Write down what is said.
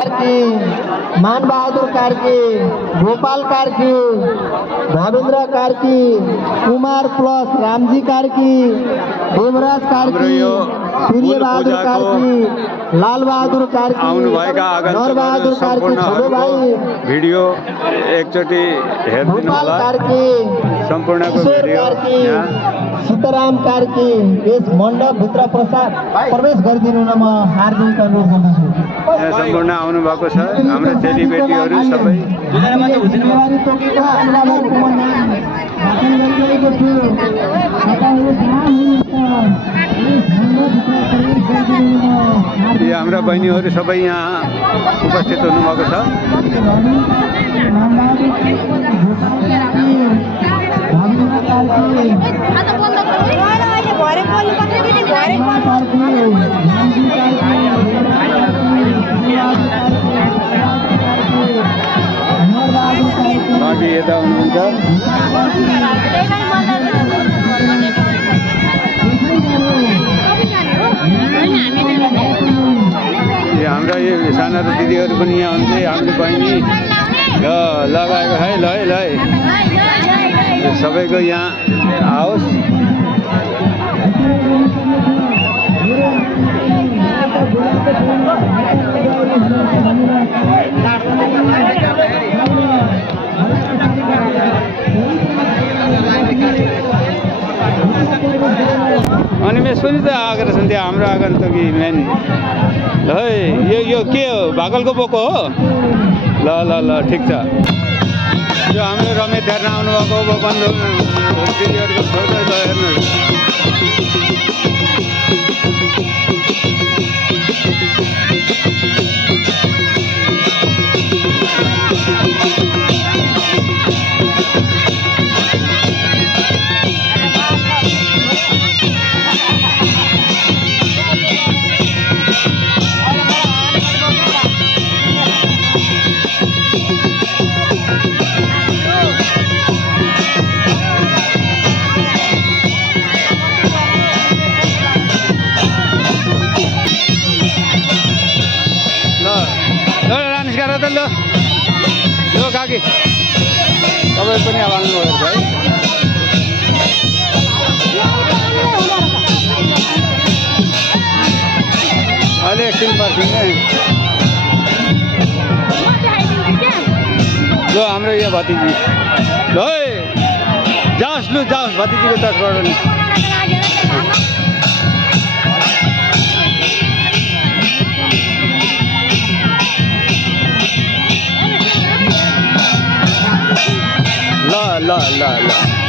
कार्की, मान बहादुर कार्की, गोपाल कार्की, रविंद्र कार्की, कुमार प्लस रामजी कार्की, देवराज कार्की, सूर्य बहादुर कार्की, लाल बहादुर कार्की, नर बहादुर कार्की, छोटो भाई भिडियो एकचोटि हेरिदिनु होला सम्पूर्णको भिडियो यहाँ सीताराम कार्की यस मण्डप भित्र प्रवेश गरिदिनु न म हार्दिक अनुरोध गर्दछु। यहाँ सम्पूर्ण आउनु भएको छ हाम्रो चेलीबेटीहरू सबै। हाम्रा बहिनीहरू सबै यहाँ उपस्थित हुनुभएको छ। बाँकी यता हुनुहुन्छ हाम्रा यो सानाहरू दिदीहरू पनि यहाँ हुन्थे। हाम्रो बहिनी लगाएको है ल है ल सबैको यहाँ आओस्। अनिमेष पनि त आएको रहेछन् त्यहाँ हाम्रो आगन्तुकी मेन। ल है यो के हो भागलको बोको हो? ल ल ल ठिक छ। यो हाम्रो रमेश हेर्न आउनुभएको बन्धु दिदीहरूको छोड्दै ल हेर्नुहोस्। यो काकी तपाईँ पनि अब आउनुभएको छ है। अहिले एकछिन पर्छौँ है। ल हाम्रो यो भतिजी ल है जाओस् लु जाओस् भतिजीको तर्फबाट नि। ल ल ल ल